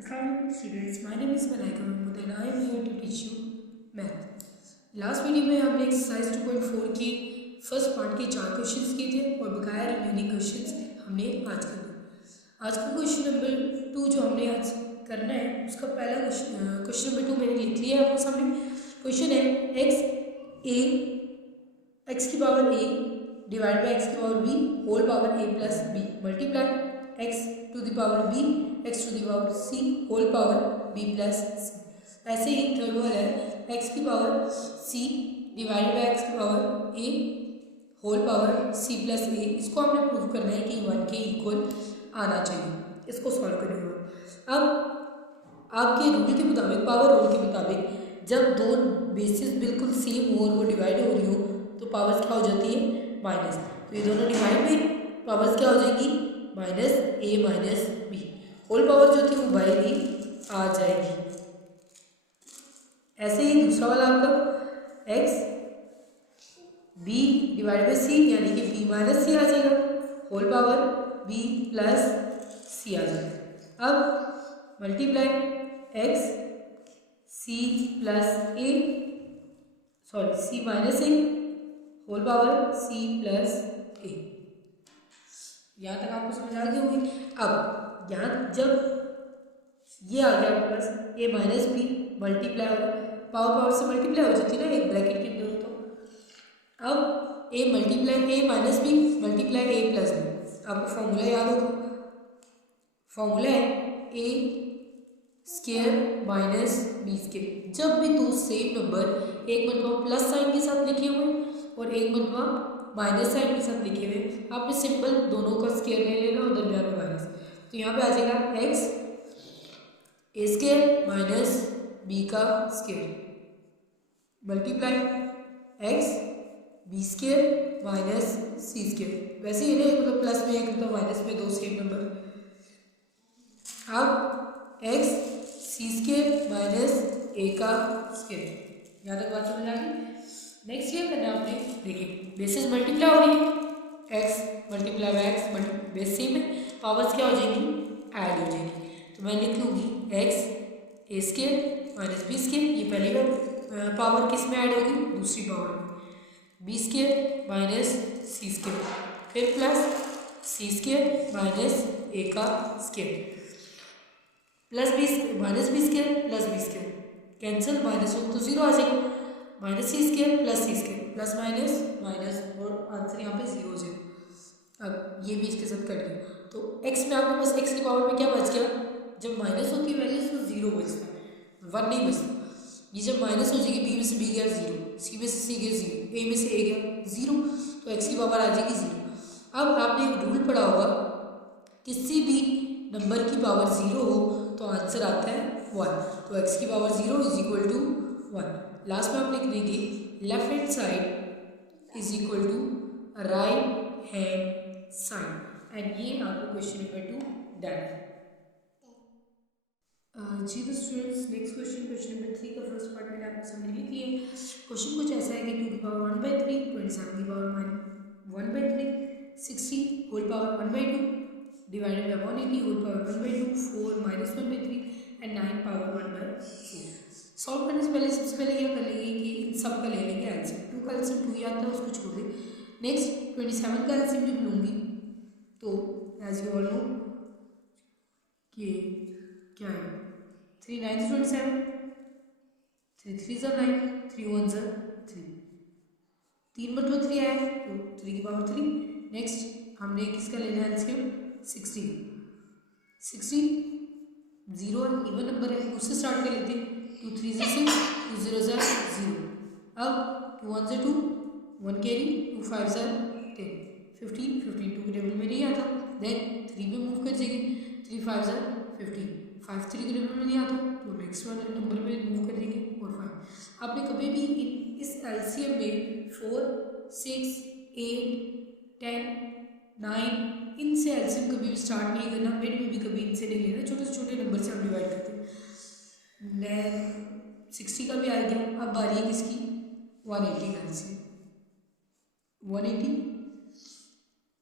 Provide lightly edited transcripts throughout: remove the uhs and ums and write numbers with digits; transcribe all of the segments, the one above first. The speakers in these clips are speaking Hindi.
Assalamualaikum students, my name is Malaika Mahmood and I am here to teach you math. Last video में हमने एक्सरसाइज 2.4 की फर्स्ट पार्ट के 4 क्वेश्चंस किए थे और बकाया रिमेनिंग क्वेश्चंस हमने आज करना। आज का क्वेश्चन नंबर 2 जो हमने आज करना है उसका पहला क्वेश्चन नंबर 2 मैंने लिख लिया है आपके सामने। क्वेश्चन है एक्स की power a divide by x की power b whole power a plus b multiply x to the power b x to the power c whole power b plus c। ऐसे ही थर्ड वाला है एक्स की power c divide by x की power a whole power c plus a। इसको हमने प्रूव करना है कि 1 के इक्वल आना चाहिए। इसको सॉल्व करेंगे। अब आपके रूल के मुताबिक, पावर रूल के मुताबिक, जब दो बेसिस बिल्कुल सेम हो और वो डिवाइड हो रही हो तो पावर्स क्या हो जाती है? माइनस। तो ये दोनों डिवाइड में पावर्स क्या हो जाएगी? Minus a minus b। Whole power जो थी वो बाई ही आ जाएगी। ऐसे ही दूसरा वाला आपका x b divide by c यानी कि b माइनस c आ जाएगा, whole power b plus c आ जाएगा। अब multiply x c plus a sorry c minus a whole power c plus a। यहाँ तक आपको समझ आ गई होगी। अब यहाँ जब ये आ गया आपके पास a माइनस बी मल्टीप्लाई होगा, पावर पावर से मल्टीप्लाई हो जाती है ना एक ब्रैकेट के अंदर। तो अब a multiply a minus B multiply a plus B. आपको फॉर्मूला याद होगा, फॉर्मूला है a square minus B square. जब भी दो सेम नंबर एक मरतबा प्लस साइन के साथ लिखे हुए और एक मरतबा माइनस साइन के साथ लिखे हुए, आपने सिंपल दोनों का स्केयर ले लेना और दरमियान में माइनस। तो यहाँ पे आ जाएगा x a square minus b का square multiply x b square minus सी स्केयर। वैसे ही ना, मतलब प्लस में एक मतलब माइनस में दो सेम नंबर। अब x C square minus A का स्केयर। यहाँ तक बात समझ आ गई। नेक्स्ट ये करना आपने, देखिए बेसिस मल्टीप्लाई हो रही है, x multiply by x base same है, पावर्स क्या हो जाएंगी? ऐड हो जाएंगी। तो मैं लिख लूँगी x a square minus B square. ये पहली बार पावर किस में ऐड होगी? दूसरी पावर में। बी स्केयर माइनस सी स्केयर, फिर plus C square minus A का square plus B minus B square plus B square cancel, minus हो तो जीरो आ जाएगा। माइनस सी square plus C square plus minus minus और आंसर यहाँ पे जीरो हो जाएगा। अब ये भी इसके साथ कट गया तो एक्स में आपके पास एक्स की पावर में क्या बच गया? जब माइनस होती है वैल्यू तो जीरो बचता है, 1 नहीं बचता। ये जब माइनस हो जाएगी, बी में से बी गया जीरो, सी में से सी गया जीरो, ए में से ए गया जीरो, तो एक्स की पावर आ जाएगी जीरो। अब आपने एक रूल पढ़ा होगा, किसी भी नंबर की पावर जीरो हो तो आंसर आता है 1। तो एक्स की power zero is equal to 1। Last में आप लिख देंगे left hand side is equal to right hand side. And ये आपको क्वेश्चन नंबर 2 डन। जी तो स्टूडेंट्स, नेक्स्ट क्वेश्चन नंबर 3 का फर्स्ट पार्ट मैंने आपके सामने लिख लिया है। क्वेश्चन कुछ ऐसा है कि 2 की पावर 1/3, 27 की power 1/3, 60 whole power 1/2 divided by 180 whole power 1/2, 4 minus 1/3 and 9 power 1/4। Solve करने से पहले सबसे पहले क्या कर लेंगे कि इन सब का ले लेंगे एलसीएम। 2 का एलसीएम 2 ही आता है, उसको छोड़ दें। नेक्स्ट 27 का एलसीएम जब लूँगी तो एज यू ऑल नो कि क्या है, 3 9 27, 3 3 9, 3 1 3, 3 मतलब 3 आया तो 3 की पावर 3। नेक्स्ट हमने किसका लेना है एलसीएम? 60। 60 जीरो इवन नंबर है, उससे स्टार्ट कर लेते हैं। 2 3 6, 2 0 0। अब 2 1 2, 1 कैरी, 2 5 10, 15 15 2 के टेबल में नहीं आता। देन 3 पे मूव कर जाएगी, 3 5 15, 5 3 के टेबल में नहीं आता तो नेक्स्ट वाले नंबर पे मूव कर देंगे और 5। आपने कभी भी इस एलसीएम में 4 6 8 10 9 इनसे एलसीएम कभी भी स्टार्ट नहीं करना, मिड में भी कभी इनसे नहीं लेना। छोटे से छोटे नंबर से हम डिवाइड करते हैं। देन 60 का भी आ गया। अब बारी है किसकी? 180 का एलसीएम। 180,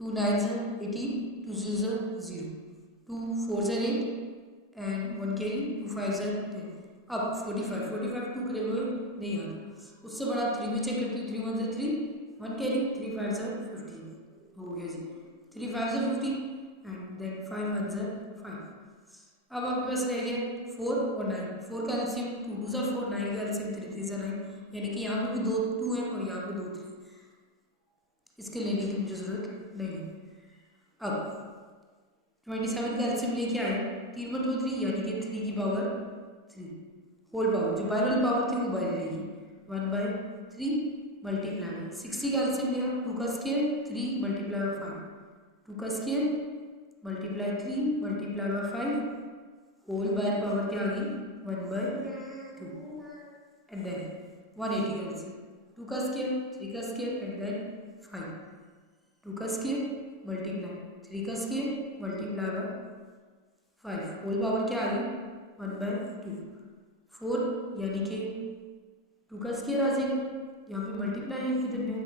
2 9 18, 2 0 0, 2 4 8 एंड 1 के 5 ज़र 10। अब 45 टू करे हुए नहीं आ रहा, उससे बड़ा 3 में चेक करती हूँ, 3 1 ज़र 3 1 कैरी, 3 5 ज़र 15 हो गया जी, 3 5 ज़र 15 एंड देन 5 1 ज़र 5। अब आपके पास रह गया 4 और 9, 4 का एलसीएम 2 2 ज़र 4, 9 का एलसीएम 3 3 ज़र 9, यानी कि यहाँ पे भी 2 2 है और यहाँ पे 2 3, इसके लेने की मुझे ज़रूरत नहीं है। अब 27 का एलसीएम लेके आए, 3 बटो 3 यानी कि 3 की पावर 3 होल पावर, जो बाहर वाली पावर थी वो बाहर रहेगी, 1/3 मल्टीप्लाई में 60 का एलसीएम लिया, 2 का स्क्वायर 3 मल्टीप्लाई बाय 5, 2 का square multiply 3 multiply by 5 whole by power क्या आ गई 1/2 एंड देन 180 का एलसीएम, 2 का स्क्वायर 3 का स्क्वायर एंड देन 5, 2 का स्क्वायर मल्टीप्लाई 3 का square multiply by 5 whole power क्या आ गई 1/2, 4 यानी कि 2 का स्क्वायर आ जाएगा, यहाँ पे मल्टीप्लाई है इनके दरमियान,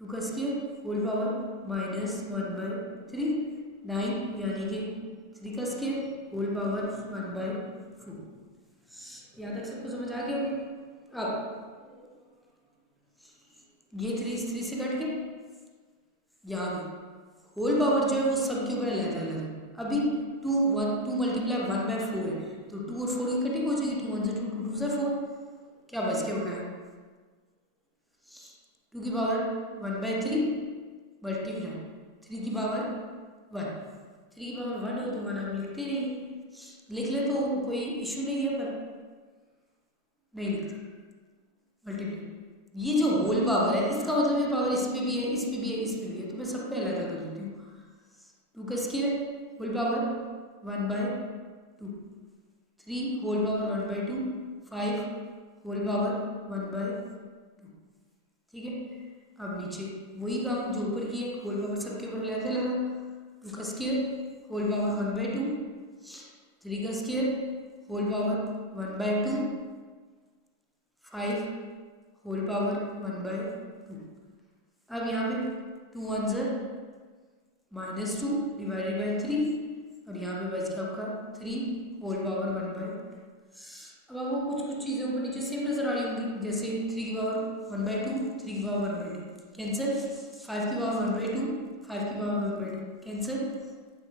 2 का स्क्वायर होल पावर -1/3, 9 यानी कि 3 का स्क्वायर होल पावर 1/4। यहाँ तक सबको समझ आ गया। अब ये 3 से कट के यहाँ पे होल पावर जो है वो सबके ऊपर अलग अलग है। अभी 2 मल्टीप्लाई 1/4 है, तो 2 और 4 की कटिंग हो जाएगी, 2 1 2 2 2 4, क्या बच के होगा 2 की पावर 1/3 मल्टीप्लाई 3 की पावर 1, 3 की पावर 1 हो तो 1 हम लिखते नहीं, लिख ले तो कोई इशू नहीं है, पर नहीं लिखते मल्टीप्लाई। ये जो होल पावर है इसका मतलब ये पावर इस पे भी है, इस पे भी है, इस पे भी है, तो मैं सब पे अलग कर देती हूँ। 2 का square whole power 1/2, 3 whole power 1/2, 5 whole power 1/2, ठीक है। अब नीचे वही काम जो ऊपर की है, होल पावर सबके ऊपर अलग अलग, 2 का स्क्वायर होल पावर 1/2, 3 का square whole power 1/2, 5 whole power 1/2। अब यहाँ पे 2 1 ज़र -2 डिवाइडेड बाई 3 और यहाँ पे बच गया आपका 3 होल पावर 1/2। अब आपको कुछ चीज़ें ऊपर नीचे सेम नजर आ रही होंगी, जैसे 3 की पावर 1/2, 3 की पावर 1/2 कैंसिल, 5 की पावर 1/2, 5 की पावर 1/2 कैंसिल,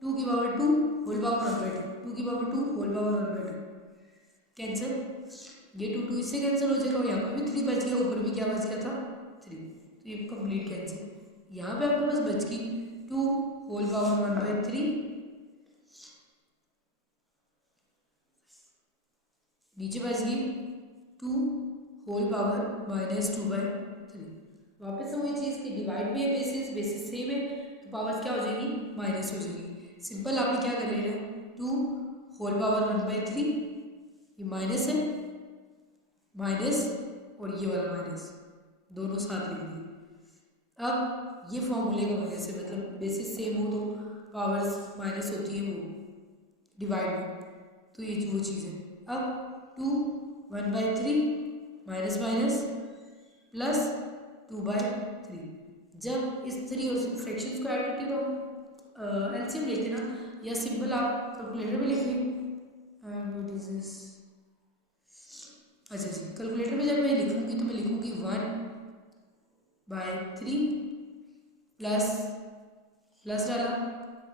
2 की पावर 2 होल पावर 1/2, 2 की पावर 2 होल पावर 1/2 कैंसिल, ये 2 2 इससे कैंसिल हो जाएगा और यहाँ पर भी 3 बच गया, ऊपर भी क्या बच गया था 3, तो ये कंप्लीट कैंसिल। यहाँ पे आपके पास बच गई 2 होल पावर 1/3, नीचे बच गई 2 होल पावर -2/3। वापस से वही चीज़ की डिवाइड में है, बेसिस सेम है, तो पावर क्या हो जाएगी माइनस हो जाएगी। सिंपल आपने क्या कर लेना है, 2 होल पावर 1/3, ये माइनस है, माइनस और ये वाला माइनस, दोनों साथ लिख दिए। अब ये फॉर्मूले का वजह से मतलब बेसिस सेम हो तो पावर्स माइनस होती है वो डिवाइड में, तो ये वो चीज़ है। अब 2 1/3 माइनस माइनस प्लस 2/3, जब इस 3 और फ्रैक्शंस को ऐड करते तो एलसीएम लेते ना, या सिंपल आप कैलकुलेटर में लिख लें, एंड व्हाट इज दिस, अच्छा जी कैलकुलेटर में जब मैं लिखूंगी तो मैं लिखूंगी 1/3 प्लस प्लस डाला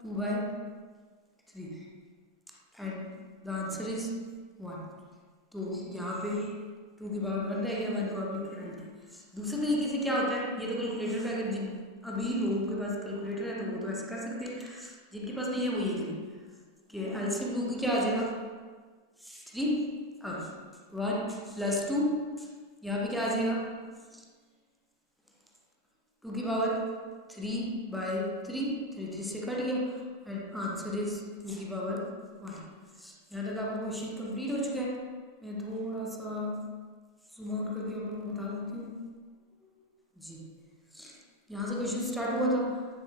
2/3 एंड द आंसर इज 1। तो यहाँ पे 2 की पावर 1 रह गया, 1 को आप लिख के रखते हैं। दूसरे तरीके से क्या होता है, ये तो कैलकुलेटर पे अगर जिन अभी लोगों के पास कैलकुलेटर है तो वो तो ऐसे कर सकते हैं, जिनके पास नहीं है वो ये करें कि एलसीएम लूँगी क्या आ जाएगा 3, अब 1 + 2 यहाँ पे क्या आ जाएगा 2 की पावर 3/3, 3 3 से कट गया एंड आंसर इज 2 की पावर 1। यहाँ तक आपका क्वेश्चन कंप्लीट हो चुका है। मैं थोड़ा सा जूम आउट करके आप लोगों को बता देती हूँ जी। यहाँ से क्वेश्चन स्टार्ट हुआ था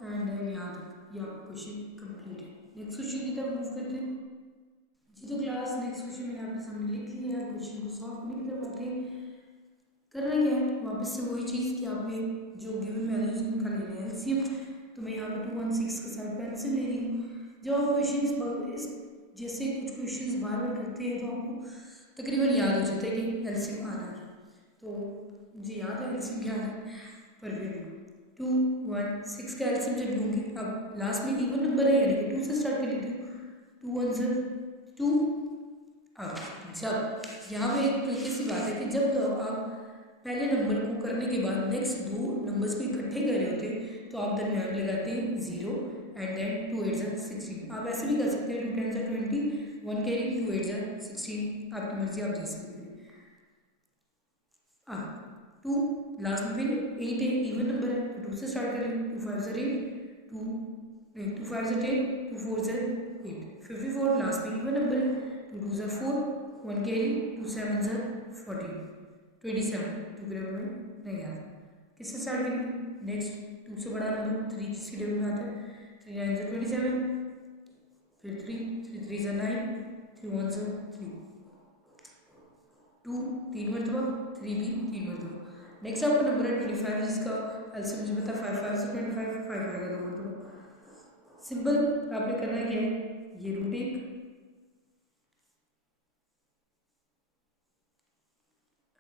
एंड यहाँ तक ये आपका क्वेश्चन कंप्लीट है। नेक्स्ट क्वेश्चन की तरफ मूव करते हैं जी। तो क्लास नेक्स्ट क्वेश्चन मैंने आपके सामने लिख लिया है, क्वेश्चन को सॉल्व करने की तरफ आते हैं। करना क्या है, वापस से वही चीज़ कि आपने जो गिवन वैल्यूज उनका ले लिया एलसीएम, तो मैं यहाँ पर 216 का साइड पे एलसीएम ले रही हूँ। जब आप क्वेश्चन इस जैसे कुछ क्वेश्चंस बार बार करते हैं तो आपको तकरीबन याद हो जाता है कि एलसीएम आना है। तो मुझे याद है एलसीएम क्या है, पर फिर 2 1 6 का एलसीएम जब लूँगी, अब लास्ट में इवन नंबर है यानी कि 2 से स्टार्ट कर लेती हूँ। 2 1 से 2। अब जब यहाँ पे एक तरीके सी बात है कि जब आप पहले नंबर को करने के बाद नेक्स्ट दो नंबर्स को इकट्ठे कर रहे होते हैं तो आप दरमियान में लगाते हैं 0 एंड देन 2 8 16। आप ऐसे भी कर सकते हैं 2 10 20 1 कैरी 2 8 16, आपकी मर्जी, आप दे सकते हैं। अब 2 लास्ट में फिर 8 है, इवन नंबर है तो 2 से स्टार्ट करें। 2 5 8 2 2 5 10 2 4 8 54 लास्ट में इवन नंबर है। 2 2 4 1 कैरी 2 7 14 27 2 ग्रेड में नहीं आता। किससे स्टार्ट करेंगे, नेक्स्ट 2 से बड़ा नंबर 3 जिसके टेबल में आता है। 3 9 27 फिर 3 3 3 9 3 1 3 2 3 मरतबा 3 भी 3 मरतबा। नेक्स्ट आपका नंबर है 25 जिसका एलसीएम मुझे पता 5 5 से 25 5 आएगा 2 मरतबा। सिंपल आपने करना क्या है, ये रूट 1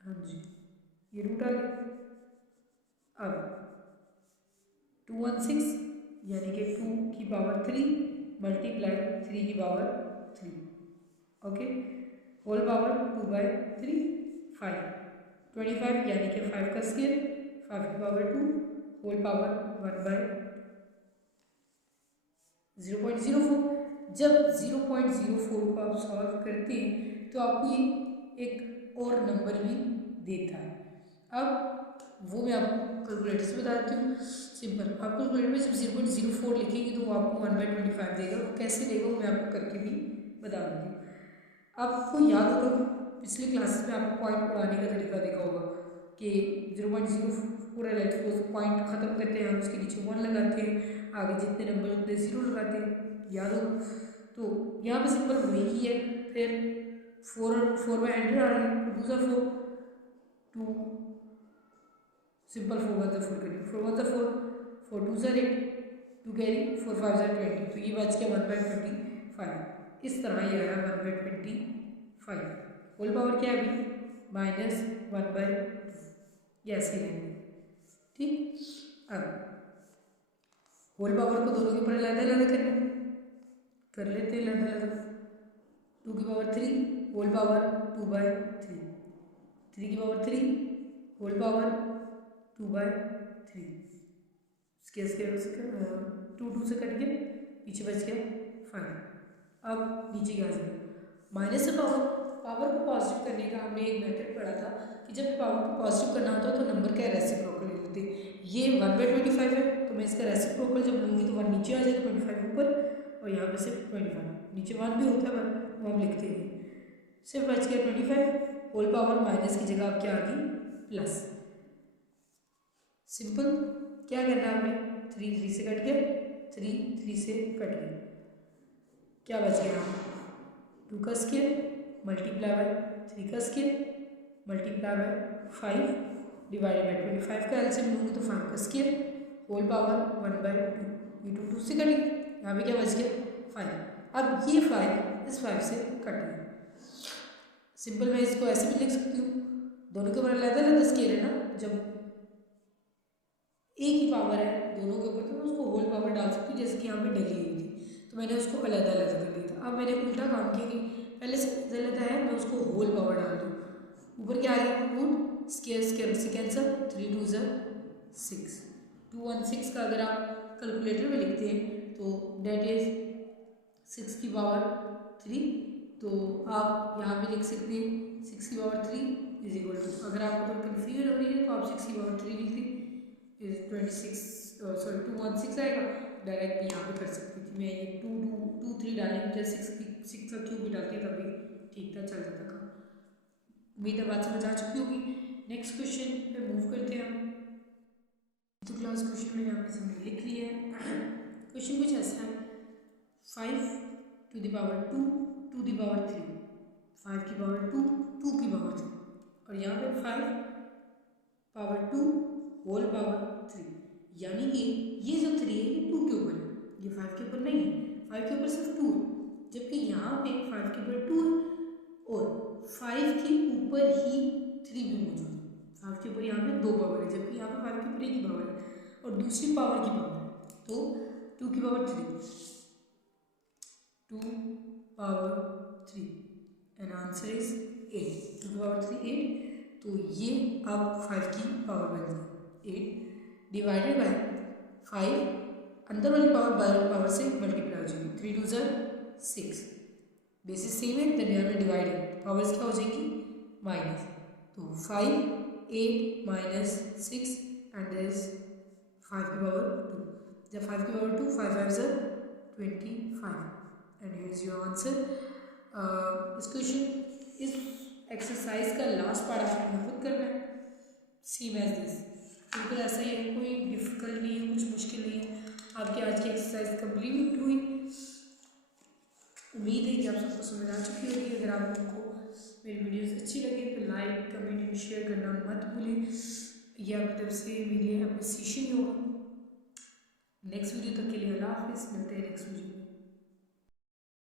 हाँ जी ये रूट आ गया। अब 216 यानी कि 2 की पावर 3 मल्टीप्लाई 3 की पावर 3, ओके, होल पावर 2/3 5 25 यानी कि 5 का स्क्वायर 5 की पावर 2 होल पावर 1/0.04। जब 0.04 को आप सॉल्व करते हैं तो आपको ये एक और नंबर भी देता है। अब वो मैं आपको कैलकुलेटर से बता देती हूँ। सिंपल, आप कैलकुलेटर में जब 0.04 लिखेंगे तो वो आपको 1/25 देगा। वो कैसे देगा वो मैं आपको करके भी बता दूँगी। आपको याद होगा पिछली क्लासेस में आपको पॉइंट पढ़ाने का तरीका देखा होगा कि 0.04 है तो पॉइंट ख़त्म करते हैं, हम उसके नीचे 1 लगाते हैं, आगे जितने नंबर उतने 0 लगाते हैं, याद होगा। तो यहाँ पे सिंपल वही की है। फिर 4/100 आ रही है, 2 4 2 सिंपल 4 1 4 करेंगे, 4 1 4 4 2 8 2 कैरी 4 5 20, तो ये बच गया 1/25। इस तरह ये आया 1/25। होल पावर क्या है अभी -1/2, ये ऐसे रहेंगे, ठीक। अब होल पावर को दोनों के ऊपर अलग-अलग कर लेते हैं अलग-अलग। 2 की पावर 3 होल पावर 2/3, 3 की power 3 whole power 2/3, square square 2 2 से कट के पीछे बच गया 5। अब नीचे क्या आ जाएगा, माइनस से पावर को पॉजिटिव करने का हमने एक मेथड पढ़ा था कि जब पावर को पॉजिटिव करना होता है तो नंबर का रेसिप्रोकल ले लेते हैं। ये 1/25 है तो मैं इसका रेसिप्रोकल जब लूँगी तो 1 नीचे आ जाएगा, 25 ऊपर, और यहाँ पे सिर्फ 25, नीचे 1 भी होता है वो हम लिखते हैं, सिर्फ बच गया 25। होल पावर माइनस की जगह अब क्या आ गई प्लस। सिंपल, क्या करना है आपने, 3 3 से कट गया, 3 3 से कट गया, क्या बच गया 2 का स्क्वायर मल्टीप्लाई बाय 3 का square multiply by 5 divided by 25 का एलसीएम लूँगी तो 5 का स्क्वायर होल पावर 1/2, ये 2 2 से कट गया, यहाँ पे क्या बच गया 5। अब ये 5 इस 5 से कट गया। सिंपल मैं इसको ऐसे भी लिख सकती हूँ, दोनों के ऊपर अलग-अलग स्केयर है ना, जब एक ही पावर है दोनों के ऊपर तो मैं उसको होल पावर डाल सकती हूँ, जैसे कि यहाँ पे डली हुई थी तो मैंने उसको अलग-अलग कर दिया था। अब मैंने उल्टा काम किया कि पहले से गलत है मैं उसको होल पावर डाल दूँ, ऊपर क्या आ गया रूट स्केयर स्केयर से कैंसर 3 2 6 216 का अगर आप कैलकुलेटर में लिखते हैं तो डेट इज 6 की पावर 3, तो आप यहाँ पे लिख सकते हैं 6 की पावर 3 इज इक्वल टू, अगर आपको तो कन्फ्यूजन हो रही है तो आप 6 की पावर 3 लिख दें, 216 आएगा, डायरेक्ट यहाँ पे कर सकती थी मैं, ये 2 2 2 3 डालने की वजह 6 का क्यूब भी डालती तभी ठीक था, चल जाता काम। उम्मीद है बात समझ आ चुकी होगी। नेक्स्ट क्वेश्चन पे मूव करते हैं हम। तो क्लास क्वेश्चन मैंने आपके सामने लिख लिया है। क्वेश्चन कुछ ऐसा है, 5 to the power 2 to the power 3, 5 की पावर 2 2 की पावर 3, और यहाँ पे 5 पावर 2 होल पावर 3, यानी कि ये जो 3 है ये 2 के ऊपर है, ये 5 के ऊपर नहीं है, 5 के ऊपर सिर्फ 2 है। जबकि यहाँ पे 5 के ऊपर 2 है और 5 के ऊपर ही 3 भी मौजूद है। 5 के ऊपर यहाँ पे 2 पावर है, जबकि यहाँ पे 5 के ऊपर एक ही पावर है और दूसरी पावर की पावर है, तो 2 की power 3, 2 power 3 and answer is 8। 2 की पावर 3 8, तो ये अब 5 की पावर बन गई 8 डिवाइडेड बाय 5, अंदर वाली पावर बाहर वाली पावर से मल्टीप्लाई हो जाएगी, 3 2 6, बेसिस सेम है, देन यहाँ पे डिवाइडेड पावर्स क्या हो जाएगी माइनस, तो 5 8 माइनस 6 एंड दिस 5 की पावर 2, जब 5 की पावर 2 5 5 ज़ा 25 and here is your answer. इस क्वेश्चन इस एक्सरसाइज का लास्ट पार्ट आपको खुद करना है, सेम एज दिस, बिल्कुल ऐसा ही है, कोई डिफिकल्ट नहीं है, कुछ मुश्किल नहीं है। आपकी आज की एक्सरसाइज कंप्लीट हुई, उम्मीद है कि आप सबको समझ आ चुकी होगी। अगर आप लोगों को मेरी वीडियोस अच्छी लगे तो लाइक कमेंट एंड शेयर करना मत भूलें, यह आपकी तरफ से मेरे लिए अप्रिसिएशन ही होगा। नेक्स्ट वीडियो तक के लिए अल्लाह हाफिज़, मिलते हैं नेक्स्ट वीडियो में।